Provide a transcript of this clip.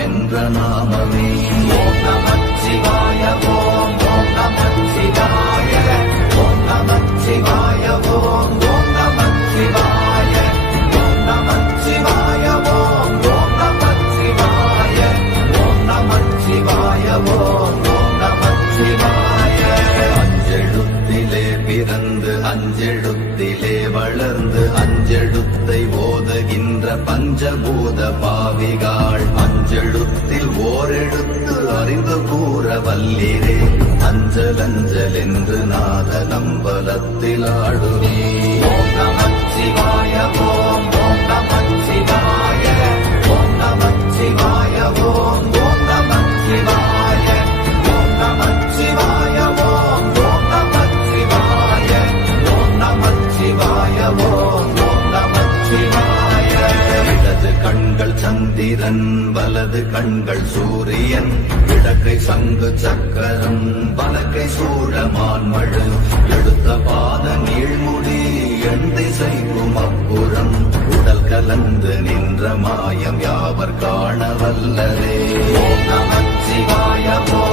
வென்ற நாமமே. ஓம் நமச்சிவாய ஓம் ஓம் நமச்சிவாய ஓம் நமச்சிவாய ஓம் ஓம் நமச்சிவாய ஓம் நமச்சிவாய ஓம் ஓம் நமச்சிவாய ஓம் நமச்சிவாய ஓம் ஓம் நமச்சிவாய. அஞ்செழுத்திலே பிறந்து அஞ்செழுத்திலே வளர்ந்து அஞ்செழுத்தை ஓதுகின்ற பஞ்சபூத பாவிகாள் அஞ்செழுத்தில் ஓரெழுத்து அறிந்து கூற வல்லிரே. அஞ்சல் அஞ்சல் என்று நாத நம்பலத்தில் ஆடுவே. ஓம் நமச்சிவாய ஓம் ஓம் நமச்சிவாய ஓம் நமச்சிவாய ஓம் ஓம் நமச்சிவாய ஓம் நமச்சிவாய ஓம் ஓம் நமச்சிவாய ஓம் நமச்சிவாய ஓம் ஓம் நமச்சிவாய. இடது கண்கள் சந்திரன் வலது கண்கள் சூரியன் இடக்கை சங்கு சக்கரம் வலக்கை சூழமான்மழு எடுத்த பாத நீழ்முடி எண் திசைக்கும் அப்புறம் உடல் கலந்து நின்ற மாயம் யாவர் காண வல்லரே. ஓம் நமச்சிவாய ஓம்